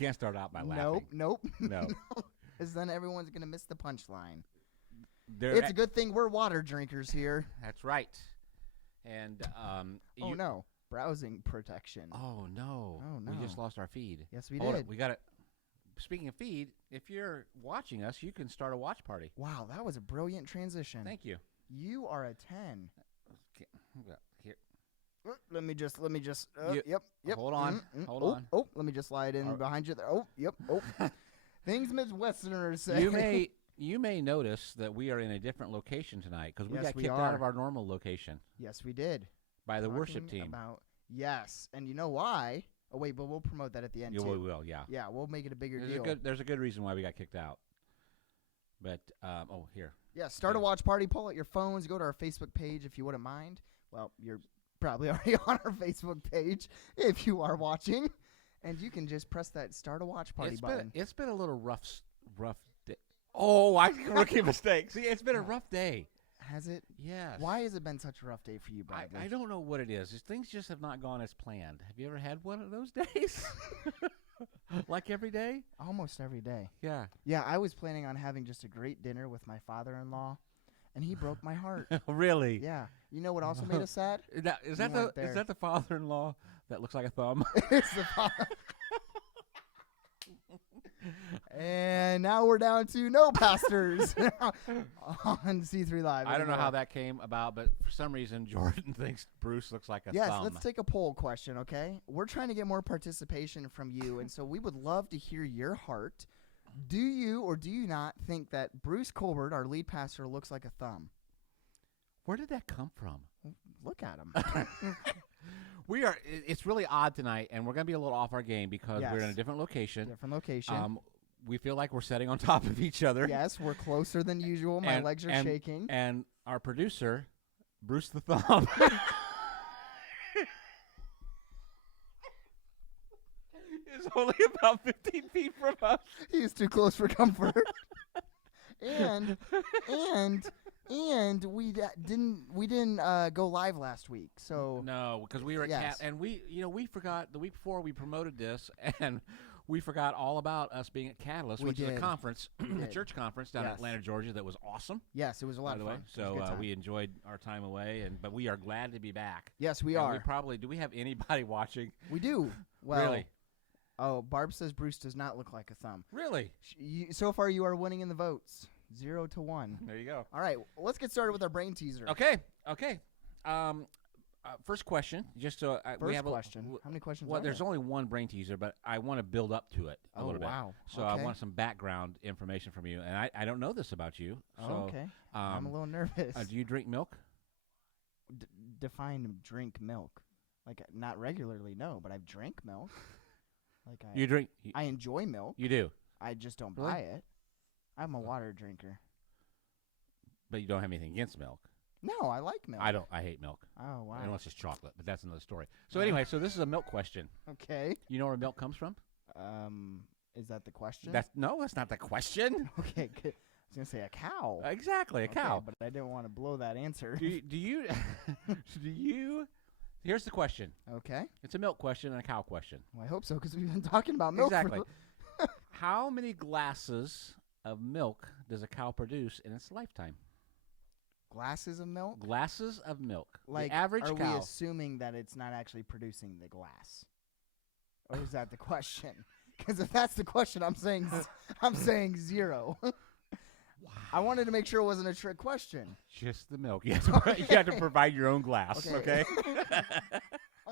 can't start out by laughing. Nope. No. Because then everyone's going to miss the punchline. There- It's a good thing we're water drinkers here. That's right. And Oh, no. Browsing protection. Oh no. Oh, no. We just lost our feed. Yes, we Hold did. it. We got it. Speaking of feed, if you're watching us, you can start a watch party. Wow, that was a brilliant transition. Thank you. You are a 10. Okay. Here. Let me just. You- Yep. Hold on. Hold oh, on. Oh, let me just slide in All right. behind you there. Oh, yep. Oh. Things Midwesterners say. You may notice that we are in a different location tonight because we Yes, got we kicked are. out of our normal location Yes, we did. by the Talking worship team. Yes, and you know why? Oh wait, but we'll promote that at the end Yeah, too. we will. Yeah. Yeah, we'll make it a bigger deal. There's a good reason why we got kicked out. But here. Yeah, start a Yeah. watch party. Pull out your phones. Go to our Facebook page if you wouldn't mind. Well, you're probably already on our Facebook page if you are watching, and you can just press that start a watch party button. It's been a little rough day. Oh, rookie mistake. See, it's been a rough day. Has it? Yes. Why has it been such a rough day for you, Bradley? I don't know what it is. Things just have not gone as planned. Have you ever had one of those days? Like every day? Almost every day. Yeah. Yeah, I was planning on having just a great dinner with my father-in-law, and he broke my heart. Really? Yeah. You know what also made us sad? Is You that weren't there. the father-in-law that looks like a thumb? It's the father. And now we're down to no pastors on C3 Live. I don't know anymore. how that came about, but for some reason Jordan thinks Bruce looks like a Yes, thumb. let's take a poll question, okay? We're trying to get more participation from you, and so we would love to hear your heart. Do you or do you not think that Bruce Colbert, our lead pastor, looks like a thumb? Where did that come from? Look at him. It's really odd tonight, and we're going to be a little off our game because we're in a Yes. different location. Different location. We feel like we're sitting on top of each other. Yes, we're closer than usual. My legs are shaking. And our producer, Bruce the Thumb, is only about 15 feet from us. He's too close for comfort. and we didn't go live last week. So No, because we were at Yes. and we forgot the week before we promoted this, and we forgot all about us being at Catalyst, We which is a did. conference, a did. church conference down in Yes. Atlanta, Georgia, that was awesome. yes, it was a lot By the of way, fun. It was a good so time. we enjoyed our time away, but we are glad to be back. Yes, we And are. do we have anybody watching? We do. Well, Really? Oh, Barb says Bruce does not look like a thumb. Really? So far, you are winning in the votes, 0-1. There you go. All right, let's get started with our brain teaser. Okay. First question, just so we First have question. How many questions? Well, are there's there? only one brain teaser, but I want to build up to it a Oh, little bit. wow. So I Okay. want some background information from you, and I don't know this about you. So, Oh, okay. I'm a little nervous. do you drink milk? Define drink milk. Like not regularly, no, but I've drank milk. Like You drink. I enjoy milk. You do, I just don't Really? buy it. I'm a water drinker. but you don't have anything against milk. No, I like milk. I don't. I hate milk. Oh wow. Unless it's chocolate, but that's another story. So anyway, so this is a milk question. Okay. You know where milk comes from? Is that the question? That's not the question. okay. Good. I was gonna say a cow. Exactly, a Okay, cow. but I didn't want to blow that answer. Do you do you? Here's the question. Okay. It's a milk question and a cow question. Well, I hope so because we've been talking about milk. Exactly. How many glasses of milk does a cow produce in its lifetime? Glasses of milk. Glasses of milk. Like, the average are cow. we assuming that it's not actually producing the glass, or is that the question? Because if that's the question, I'm saying 0. I wanted to make sure it wasn't a trick question. Just the milk. You have to provide your own glass. Okay. I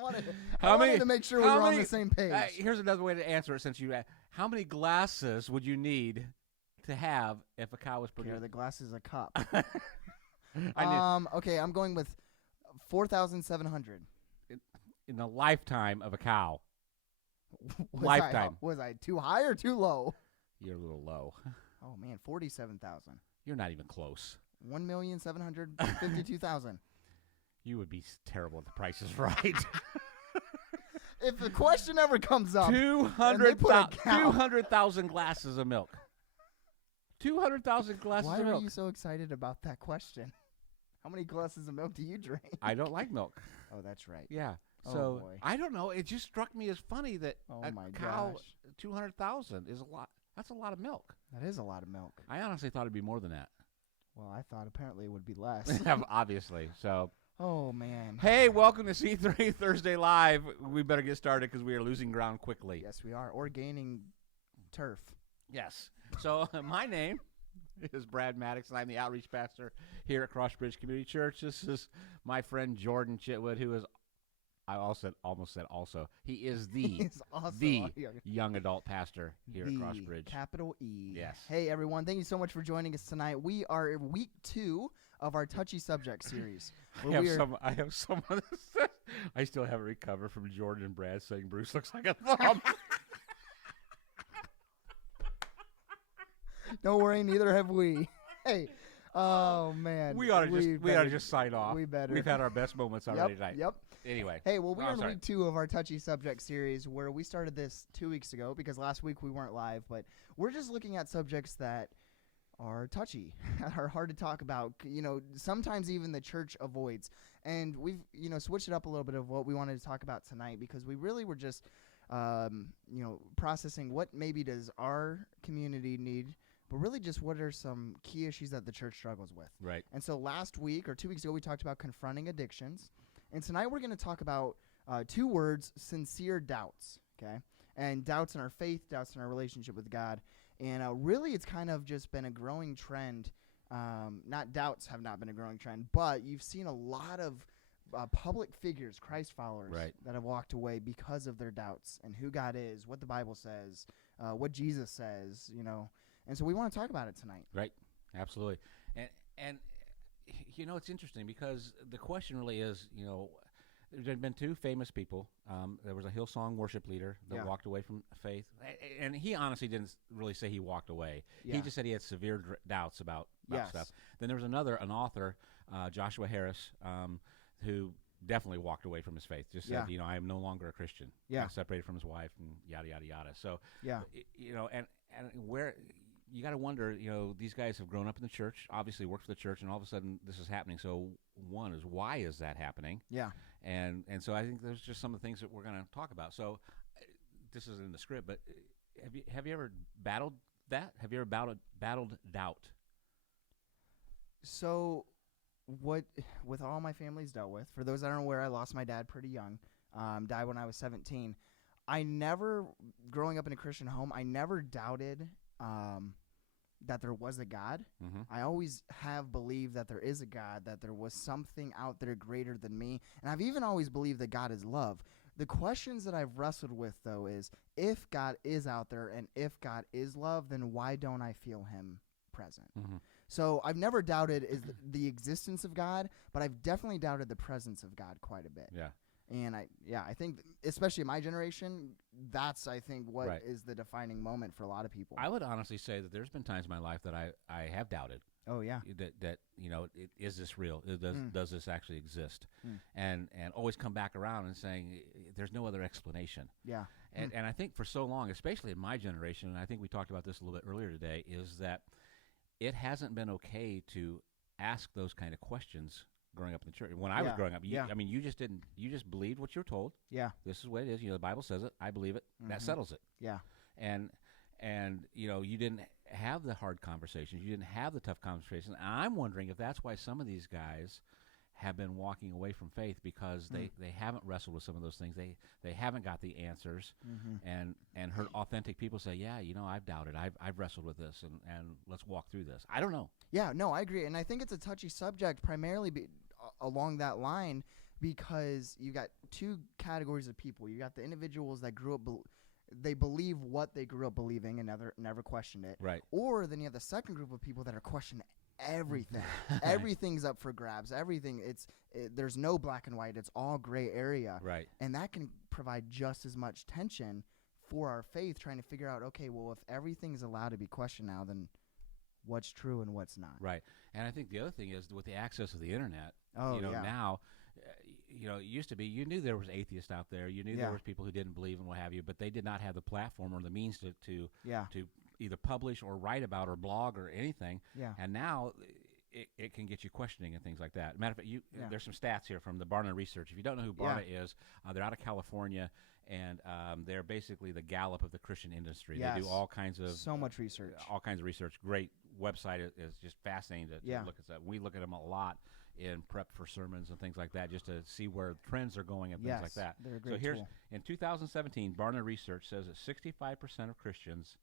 wanted How many- to make sure we how were on many- the same page. Here's another way to answer it. Since you, how many glasses would you need to have if a cow was Here, producing? the glass is a cup. I Okay, I'm going with 4,700. in the lifetime of a cow. Was Lifetime. Was I too high or too low? You're a little low. Oh man, 47,000. You're not even close. 1,752,000. You would be terrible at the Price is Right. If the question ever comes up, 200,000 cow. glasses of milk. 200,000 glasses why of are milk. you so excited about that question? How many glasses of milk do you drink? I don't like milk. Oh, that's right. Yeah. So boy. I don't know. It just struck me as funny that Oh a my cow, gosh. 200,000 is a lot. That's a lot of milk. That is a lot of milk. I honestly thought it'd be more than that. Well, I thought apparently it would be less. Obviously. So, Oh, man. hey, welcome to C3 Thursday Live. We better get started because we are losing ground quickly. Yes, we are. Or gaining turf. Yes. So my name is Brad Maddox, and I'm the outreach pastor here at Crossbridge Community Church. This is my friend Jordan Chitwood, who is, almost said also. He is He's also the a young- young adult pastor here at The Crossbridge. Capital E. Yes. Hey, everyone. Thank you so much for joining us tonight. We are in week 2 of our Touchy Subject series. I have someone that says, I still haven't recovered from Jordan and Brad saying Bruce looks like a thumb. Don't worry, neither have we. Hey. Oh, man. we ought to just sign off. We better. We've had our best moments already tonight. Yep. Anyway. Hey, well, we are in sorry. week 2 of our Touchy Subject series where we started this 2 weeks ago because last week we weren't live, but we're just looking at subjects that are touchy, are hard to talk about, sometimes even the church avoids. And we've, switched it up a little bit of what we wanted to talk about tonight because we really were just, processing what maybe does our community need, but really just what are some key issues that the church struggles with. Right. And so last week or 2 weeks ago, we talked about confronting addictions. And tonight we're going to talk about 2 words, sincere doubts, okay? And doubts in our faith, doubts in our relationship with God. And really it's kind of just been a growing trend. Not doubts have not been a growing trend, but you've seen a lot of public figures, Christ followers, Right. that have walked away because of their doubts and who God is, what the Bible says, what Jesus says, And so we want to talk about it tonight. Right. Absolutely. And it's interesting because the question really is, there had been 2 famous people. There was a Hillsong worship leader that walked away from faith. And he honestly didn't really say he walked away. Yeah. He just said he had severe doubts about Yes. stuff. Then there was an author, Joshua Harris, who definitely walked away from his faith. Just said, I am no longer a Christian. Yeah. I'm separated from his wife and yada, yada, yada. So, Yeah. and where you got to wonder, these guys have grown up in the church, obviously worked for the church, and all of a sudden this is happening. So one is, why is that happening? Yeah. And so I think there's just some of the things that we're going to talk about. So this isn't in the script, but have you ever battled that? Have you ever battled doubt? So with all my family's dealt with, for those that aren't aware, I lost my dad pretty young, died when I was 17. I never, growing up in a Christian home, I never doubted that there was a God. Mm-hmm. I always have believed that there is a God, that there was something out there greater than me. And I've even always believed that God is love. The questions that I've wrestled with, though, is if God is out there and if God is love, then why don't I feel him present? Mm-hmm. So I've never doubted the existence of God, but I've definitely doubted the presence of God quite a bit. Yeah. And I think, especially my generation, that's, I think, what Right. is the defining moment for a lot of people. I would honestly say that there's been times in my life that I have doubted Oh, yeah. that is this real? Does this actually exist? Mm. And always come back around and saying there's no other explanation. Yeah. And I think for so long, especially in my generation, and I think we talked about this a little bit earlier today, is that it hasn't been okay to ask those kind of questions growing up in the church. When I was growing up, you just believed what you were told. Yeah. This is what it is. The Bible says it. I believe it. That settles it. Yeah. And you didn't have the hard conversations. You didn't have the tough conversations. And I'm wondering if that's why some of these guys have been walking away from faith, because they haven't wrestled with some of those things. They haven't got the answers, and heard authentic people say, I've doubted. I've wrestled with this, and let's walk through this. I don't know. Yeah, no, I agree. And I think it's a touchy subject primarily along that line, because you got 2 categories of people. You got the individuals that grew up, they believe what they grew up believing and never questioned it. Right. Or then you have the second group of people that are questioning everything. Everything's up for grabs. Everything, there's no black and white. It's all gray area. Right. And that can provide just as much tension for our faith, trying to figure out, okay, well, if everything's allowed to be questioned now, then what's true and what's not. Right. And I think the other thing is, with the access of the internet, Oh, yeah. now, it used to be you knew there was atheists out there. You knew there was people who didn't believe and what have you, but they did not have the platform or the means to either publish or write about or blog or anything. Yeah. And now it can get you questioning and things like that. Matter of fact, there's some stats here from the Barna Research. If you don't know who Barna is, they're out of California, and they're basically the Gallup of the Christian industry. Yes. They do all kinds of so much research. All kinds of research. Great website is just fascinating to look at that. We look at them a lot in prep for sermons and things like that, just to see where trends are going and things like that. They're a great so here's tool. In 2017, Barna Research says that 65% of Christians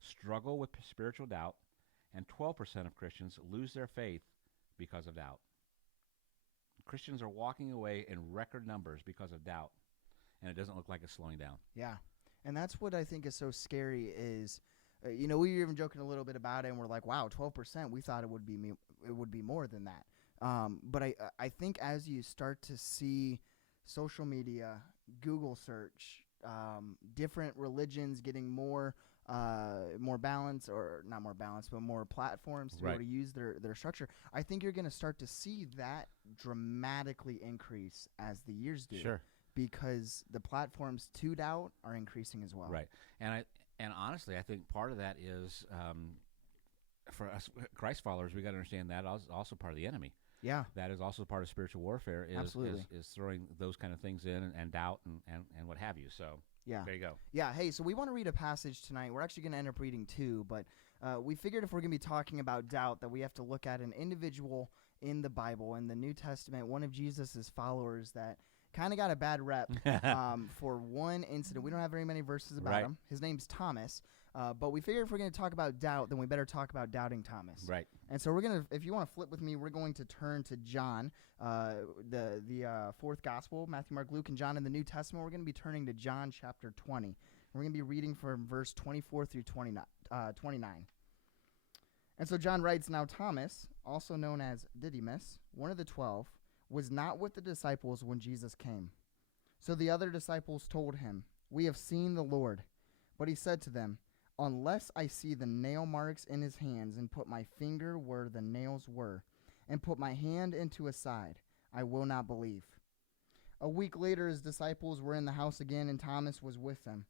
struggle with spiritual doubt, and 12% of Christians lose their faith because of doubt. Christians are walking away in record numbers because of doubt, and it doesn't look like it's slowing down. Yeah, and that's what I think is so scary is, we were even joking a little bit about it, and we're like, wow, 12%. We thought it would be more than that. But I think as you start to see social media, Google search, different religions getting more balance, or not more balance, but more platforms to be able to use their structure, I think you're going to start to see that dramatically increase as the years do. Sure. Because the platforms to doubt are increasing as well. Right. And honestly, I think part of that is for us Christ followers, we got to understand that is also part of the enemy. Yeah. That is also part of spiritual warfare is throwing those kind of things in and doubt and what have you. So yeah. There you go. Yeah. Hey, so we want to read a passage tonight. We're actually going to end up reading two, but we figured if we're going to be talking about doubt that we have to look at an individual in the Bible, in the New Testament, one of Jesus's followers that kind of got a bad rep for one incident. We don't have very many verses about him. His name's Thomas. But we figured if we're going to talk about doubt, then we better talk about doubting Thomas. Right. And so we're going to, if you want to flip with me, we're going to turn to John, the fourth gospel, Matthew, Mark, Luke, and John in the New Testament. We're going to be turning to John chapter 20. We're going to be reading from verse 24 through 29. And so John writes, "Now Thomas, also known as Didymus, one of the 12, was not with the disciples when Jesus came. So the other disciples told him, 'We have seen the Lord.' But he said to them, 'Unless I see the nail marks in his hands and put my finger where the nails were and put my hand into his side, I will not believe.' A week later, his disciples were in the house again, and Thomas was with them.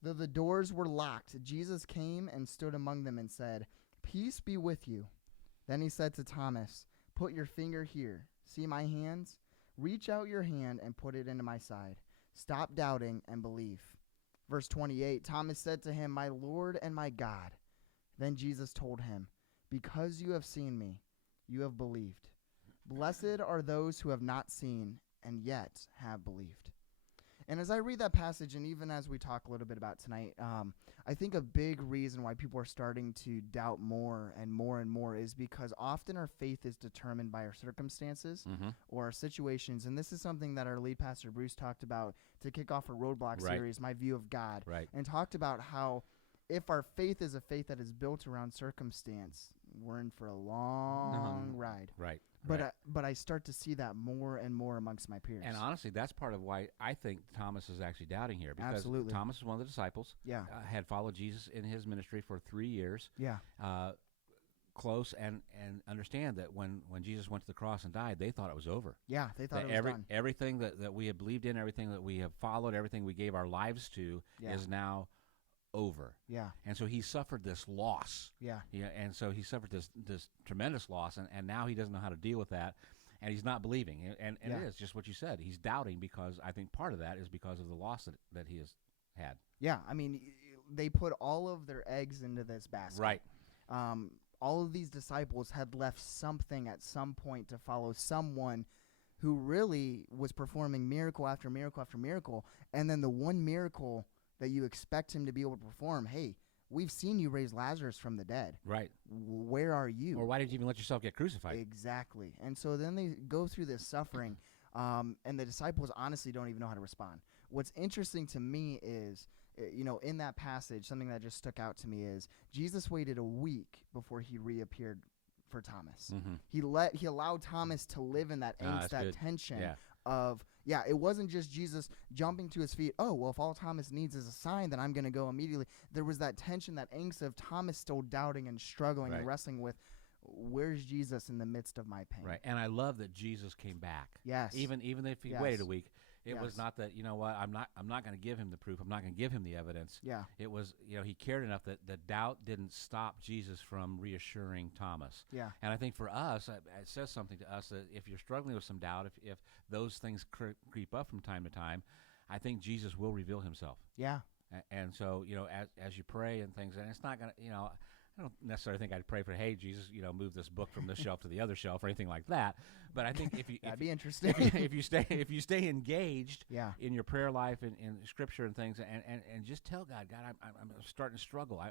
Though the doors were locked, Jesus came and stood among them and said, 'Peace be with you.' Then he said to Thomas, 'Put your finger here. See my hands? Reach out your hand and put it into my side. Stop doubting and believe.' Verse 28, Thomas said to him, 'My Lord and my God.' Then Jesus told him, 'Because you have seen me, you have believed. Blessed are those who have not seen and yet have believed.'" And as I read that passage, and even as we talk a little bit about tonight, I think a big reason why people are starting to doubt more and more and more is because often our faith is determined by our circumstances or our situations. And this is something that our lead pastor, Bruce, talked about to kick off our Roadblock series, My View of God, and talked about how if our faith is a faith that is built around circumstance, we're in for a long ride. Right. But I start to see that more and more amongst my peers. And honestly, that's part of why I think Thomas is actually doubting here. Because Absolutely. Thomas was one of the disciples. Yeah. Had followed Jesus in his ministry for 3 years. Yeah. Close and understand that when Jesus went to the cross and died, they thought it was over. Yeah, they thought it was done. Everything that we have believed in, everything that we have followed, everything we gave our lives to is now over. Yeah. And so he suffered this loss. Yeah. And so he suffered this tremendous loss, and now he doesn't know how to deal with that, and he's not believing. And it is just what you said. He's doubting because I think part of that is because of the loss that he has had. Yeah, I mean, they put all of their eggs into this basket. Right. All of these disciples had left something at some point to follow someone who really was performing miracle after miracle after miracle, and then the one miracle that you expect him to be able to perform, hey, we've seen you raise Lazarus from the dead. Right. Where are you? Or why did you even let yourself get crucified? Exactly. And so then they go through this suffering, and the disciples honestly don't even know how to respond. What's interesting to me is, in that passage, something that just stuck out to me is Jesus waited a week before he reappeared for Thomas. He allowed Thomas to live in that angst, that tension of, it wasn't just Jesus jumping to his feet. Oh, well, if all Thomas needs is a sign, then I'm going to go immediately. There was that tension, that angst of Thomas still doubting and struggling and wrestling with, where's Jesus in the midst of my pain? Right. And I love that Jesus came back. Yes. Even if he waited a week, It was not that, you know what, I'm not going to give him the proof. I'm not going to give him the evidence. Yeah. It was, he cared enough that the doubt didn't stop Jesus from reassuring Thomas. Yeah. And I think for us, it says something to us that if you're struggling with some doubt, if those things creep up from time to time, I think Jesus will reveal himself. Yeah. And so, as you pray and things, and it's not going to, I don't necessarily think I'd pray for, hey, Jesus, move this book from this shelf to the other shelf or anything like that. But I think that'd be interesting. if you stay engaged in your prayer life and in Scripture and things, and just tell God, I'm starting to struggle.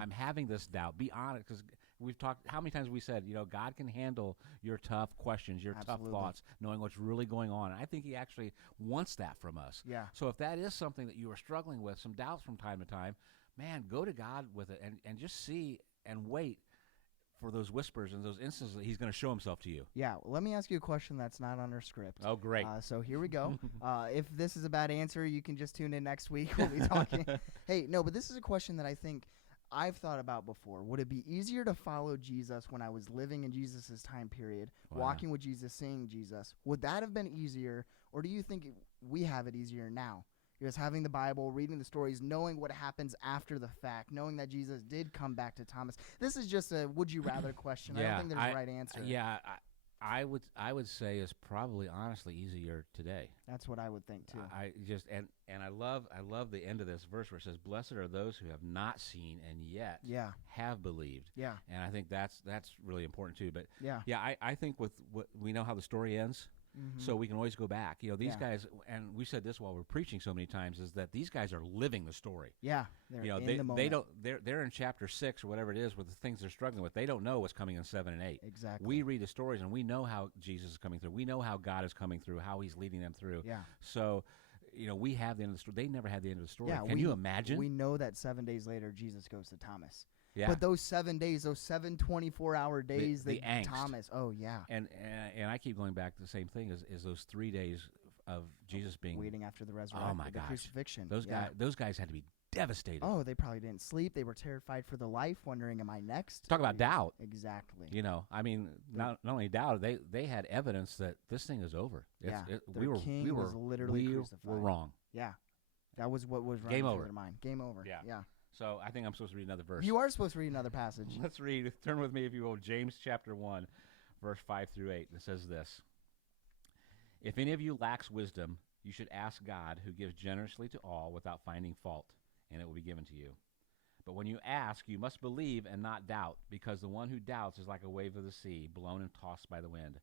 I'm having this doubt. Be honest, because we've talked. How many times we said, God can handle your tough questions, your tough thoughts, knowing what's really going on. And I think He actually wants that from us. Yeah. So if that is something that you are struggling with, some doubts from time to time, man, go to God with it and just see and wait for those whispers and those instances that He's going to show Himself to you. Yeah. Well, let me ask you a question that's not on our script. Oh, great. So here we go. If this is a bad answer, you can just tune in next week. We'll be talking. Hey, no, but this is a question that I think I've thought about before. Would it be easier to follow Jesus when I was living in Jesus' time period, walking with Jesus, seeing Jesus? Would that have been easier, or do you think we have it easier now? Just having the Bible, reading the stories, knowing what happens after the fact, knowing that Jesus did come back to Thomas. This is just a would you rather question. I don't think there's a right answer. Yeah, I would say it's probably honestly easier today. That's what I would think too. I just and I love the end of this verse where it says, "Blessed are those who have not seen and yet have believed." Yeah. And I think that's really important too. But yeah, I think with what we know how the story ends. So we can always go back. These guys, and we said this while we're preaching so many times, is that these guys are living the story. Yeah, they're in the moment. They don't. They're in chapter 6 or whatever it is with the things they're struggling with. They don't know what's coming in 7 and 8. Exactly. We read the stories and we know how Jesus is coming through. We know how God is coming through, how He's leading them through. Yeah. So, we have the end of the story. They never had the end of the story. Yeah, Can you imagine? We know that 7 days later Jesus goes to Thomas. Yeah. But those 7 days, those 7 24-hour days, the angst. Thomas. Oh yeah. And I keep going back to the same thing is those 3 days of Jesus being waiting after the resurrection. Oh my the gosh. Crucifixion. Those guys had to be devastated. Oh, they probably didn't sleep. They were terrified for their life, wondering, am I next? Talk about doubt. Exactly. I mean, not only doubt, they had evidence that this thing is over. We were literally crucified. We're wrong. Yeah. That was what was running through their mind. Game over. Yeah. So I think I'm supposed to read another verse. You are supposed to read another passage. Let's read. Turn with me, if you will, James chapter 1, verse 5 through 8. It says this: If any of you lacks wisdom, you should ask God, who gives generously to all without finding fault, and it will be given to you. But when you ask, you must believe and not doubt, because the one who doubts is like a wave of the sea, blown and tossed by the wind.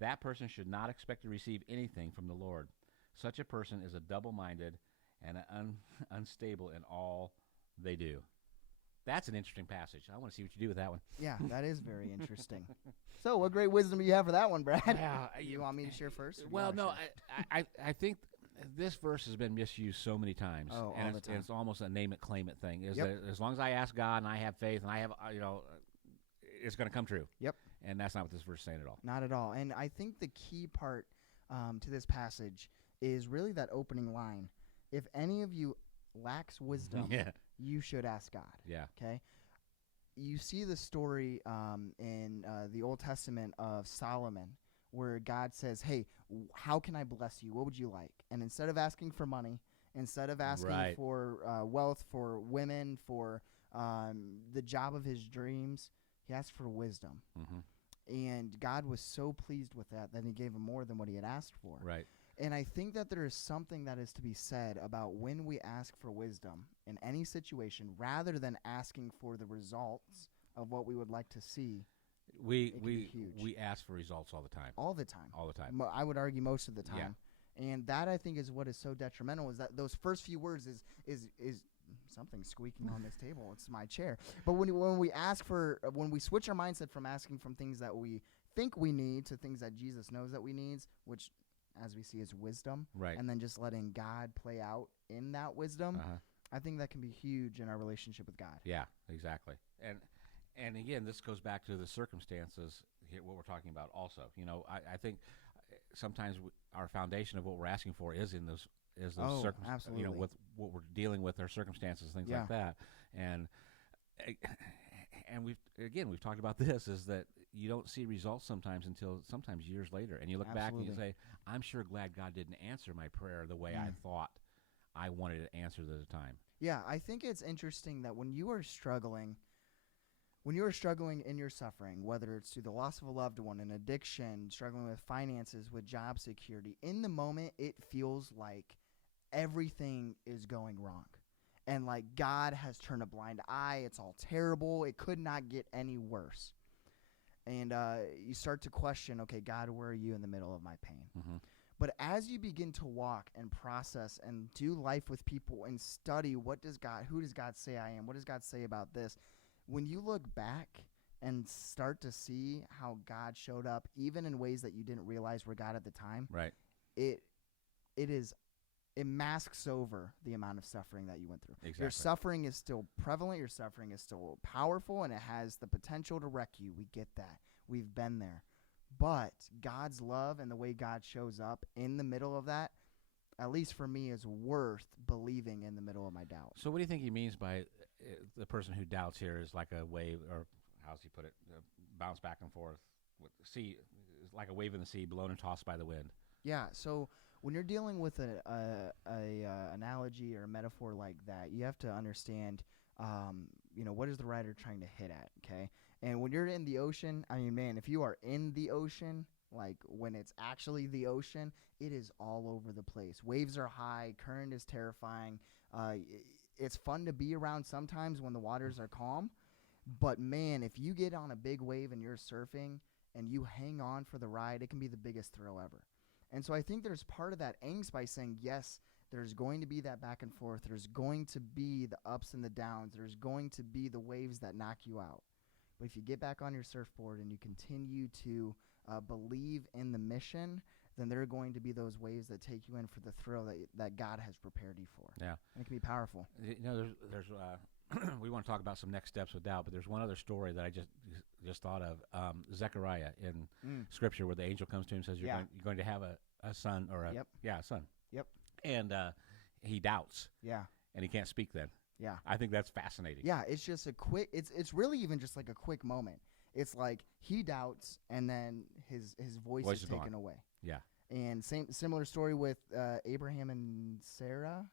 That person should not expect to receive anything from the Lord. Such a person is a double-minded and unstable in all they do. That's an interesting passage. I want to see what you do with that one. Yeah, that is very interesting. So what great wisdom do you have for that one, Brad? Yeah, you want me to share first? Well, no, I think this verse has been misused so many times. Oh, and all the time. It's almost a name it, claim it thing. Is that as long as I ask God and I have faith and I have, it's going to come true. Yep. And that's not what this verse is saying at all. Not at all. And I think the key part to this passage is really that opening line. If any of you lacks wisdom, you should ask God. Yeah. Okay? You see the story in the Old Testament of Solomon where God says, hey, how can I bless you? What would you like? And instead of asking for money, instead of asking for wealth, for women, for the job of his dreams, he asked for wisdom. Mm-hmm. And God was so pleased with that he gave him more than what he had asked for. Right. And I think that there is something that is to be said about when we ask for wisdom in any situation, rather than asking for the results of what we would like to see. We ask for results all the time. All the time. All the time. I would argue most of the time. Yeah. And that, I think, is what is so detrimental, is that those first few words is something squeaking on this table. It's my chair. But when we switch our mindset from asking from things that we think we need to things that Jesus knows that we need, which, as we see, is wisdom, right, and then just letting God play out in that wisdom, I think that can be huge in our relationship with God. Yeah, exactly. And again, this goes back to the circumstances here, what we're talking about also. I think sometimes our foundation of what we're asking for is in those circumstances, absolutely. With what we're dealing with, our circumstances, things like that. and we've talked about this, is that you don't see results sometimes until sometimes years later, and you look back and you say, I'm sure glad God didn't answer my prayer the way I thought I wanted it answered at the time. Yeah, I think it's interesting that when you are struggling in your suffering, whether it's through the loss of a loved one, an addiction, struggling with finances, with job security, in the moment it feels like everything is going wrong. And like God has turned a blind eye. It's all terrible. It could not get any worse. And you start to question, okay, God, where are you in the middle of my pain? Mm-hmm. But as you begin to walk and process and do life with people and study who does God say I am? What does God say about this? When you look back and start to see how God showed up, even in ways that you didn't realize were God at the time, right? It masks over the amount of suffering that you went through. Exactly. Your suffering is still prevalent. Your suffering is still powerful, and it has the potential to wreck you. We get that. We've been there. But God's love and the way God shows up in the middle of that, at least for me, is worth believing in the middle of my doubt. So what do you think he means by the person who doubts here is like a wave, or how's he put it, bounce back and forth? Sea, like a wave in the sea, blown and tossed by the wind. Yeah, so when you're dealing with a analogy or a metaphor like that, you have to understand, what is the writer trying to hit at, okay? And when you're in the ocean, I mean, man, if you are in the ocean, like when it's actually the ocean, it is all over the place. Waves are high, current is terrifying. It's fun to be around sometimes when the waters are calm, but man, if you get on a big wave and you're surfing and you hang on for the ride, it can be the biggest thrill ever. And so I think there's part of that angst by saying, yes, there's going to be that back and forth. There's going to be the ups and the downs. There's going to be the waves that knock you out. But if you get back on your surfboard and you continue to believe in the mission, then there are going to be those waves that take you in for the thrill that God has prepared you for. Yeah. And it can be powerful. There's we want to talk about some next steps with doubt, but there's one other story that I just thought of. Zechariah in Scripture, where the angel comes to him and says, you're going to have a son, or a son. Yep. And he doubts. Yeah. And he can't speak then. Yeah. I think that's fascinating. Yeah, it's just a quick, it's really even just like a quick moment. It's like he doubts, and then his voice is taken gone. away. Yeah. And similar story with Abraham and Sarah,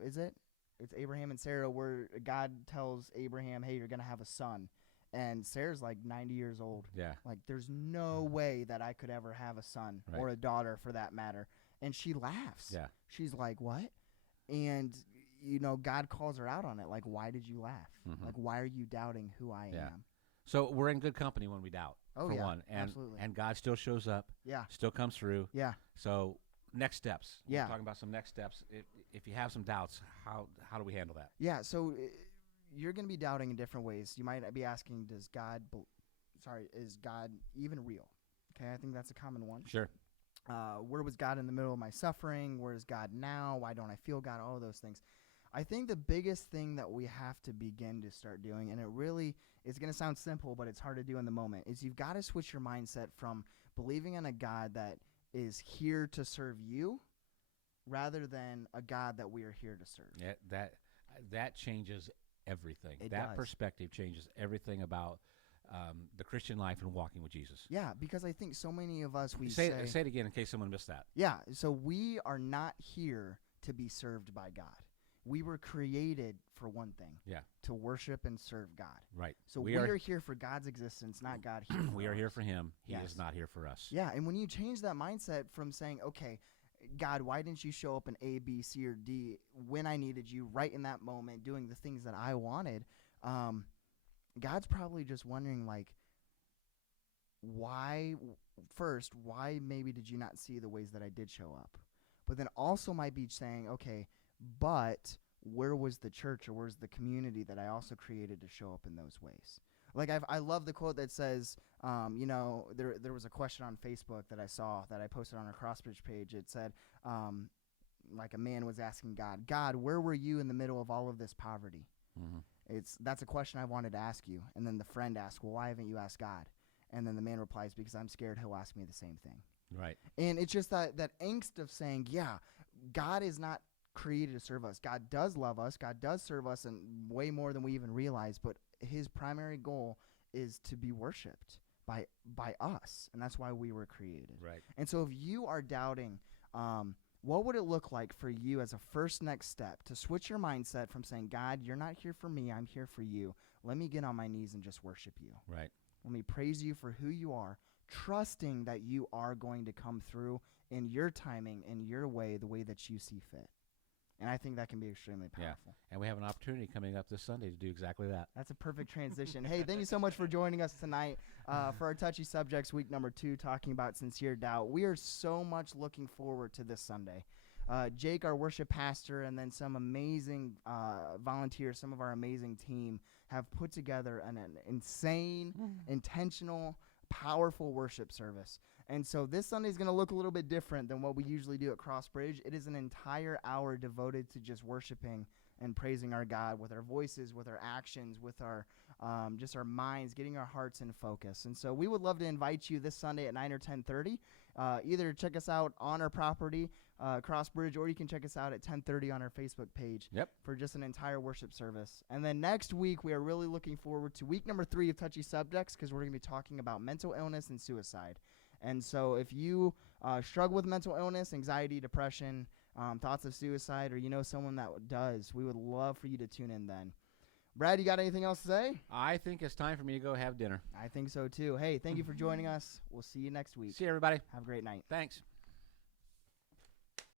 is it? It's Abraham and Sarah, where God tells Abraham, hey, you're going to have a son. And Sarah's like 90 years old. Yeah. Like, there's no way that I could ever have a son or a daughter for that matter. And she laughs. Yeah. She's like, what? And, God calls her out on it. Like, why did you laugh? Mm-hmm. Like, why are you doubting who I am? So we're in good company when we doubt, for one. And, absolutely. And God still shows up. Yeah. Still comes through. Yeah. So next steps. Yeah. We're talking about some next steps. If you have some doubts, how do we handle that? Yeah, so you're going to be doubting in different ways. You might be asking, is God even real? Okay, I think that's a common one. Sure. Where was God in the middle of my suffering? Where is God now? Why don't I feel God? All of those things. I think the biggest thing that we have to begin to start doing, and it's going to sound simple, but it's hard to do in the moment, is you've got to switch your mindset from believing in a God that is here to serve you rather than a God that we are here to serve. Yeah, that changes everything. It that does. Perspective changes everything about the Christian life and walking with Jesus. Yeah, because I think so many of us, say it again in case someone missed that. Yeah, so we are not here to be served by God. We were created for one thing. Yeah. To worship and serve God. Right. So we are here for God's existence, not God here for We are us. here for him. He Yes. is not here for us. Yeah, and when you change that mindset from saying, okay, God, why didn't you show up in A, B, C, or D when I needed you right in that moment doing the things that I wanted, God's probably just wondering, like, why maybe did you not see the ways that I did show up? But then also might be saying, okay, but where was the church or where's the community that I also created to show up in those ways? Like, I love the quote that says, there was a question on Facebook that I saw that I posted on our CrossBridge page. It said, like a man was asking God, where were you in the middle of all of this poverty? Mm-hmm. That's a question I wanted to ask you. And then the friend asked, well, why haven't you asked God? And then the man replies, because I'm scared he'll ask me the same thing. Right. And it's just that angst of saying, yeah, God is not created to serve us. God does love us. God does serve us, and way more than we even realize. But his primary goal is to be worshipped by us, and that's why we were created. Right. And so if you are doubting, what would it look like for you as a first next step to switch your mindset from saying, God, you're not here for me, I'm here for you. Let me get on my knees and just worship you. Right. Let me praise you for who you are, trusting that you are going to come through in your timing, in your way, the way that you see fit. And I think that can be extremely powerful. Yeah. And we have an opportunity coming up this Sunday to do exactly that. That's a perfect transition. Hey, thank you so much for joining us tonight for our Touchy Subjects week number 2, talking about sincere doubt. We are so much looking forward to this Sunday. Jake, our worship pastor, and then some amazing volunteers, some of our amazing team have put together an insane, intentional, powerful worship service. And so this Sunday is going to look a little bit different than what we usually do at Crossbridge. It is an entire hour devoted to just worshiping and praising our God with our voices, with our actions, with our just our minds, getting our hearts in focus. And so we would love to invite you this Sunday at 9 or 10:30. Either check us out on our property, Crossbridge, or you can check us out at 10:30 on our Facebook page for just an entire worship service. And then next week, we are really looking forward to week number 3 of Touchy Subjects, because we're going to be talking about mental illness and suicide. And so if you struggle with mental illness, anxiety, depression, thoughts of suicide, or you know someone that does, we would love for you to tune in then. Brad, you got anything else to say? I think it's time for me to go have dinner. I think so too. Hey, thank you for joining us. We'll see you next week. See you, everybody. Have a great night. Thanks.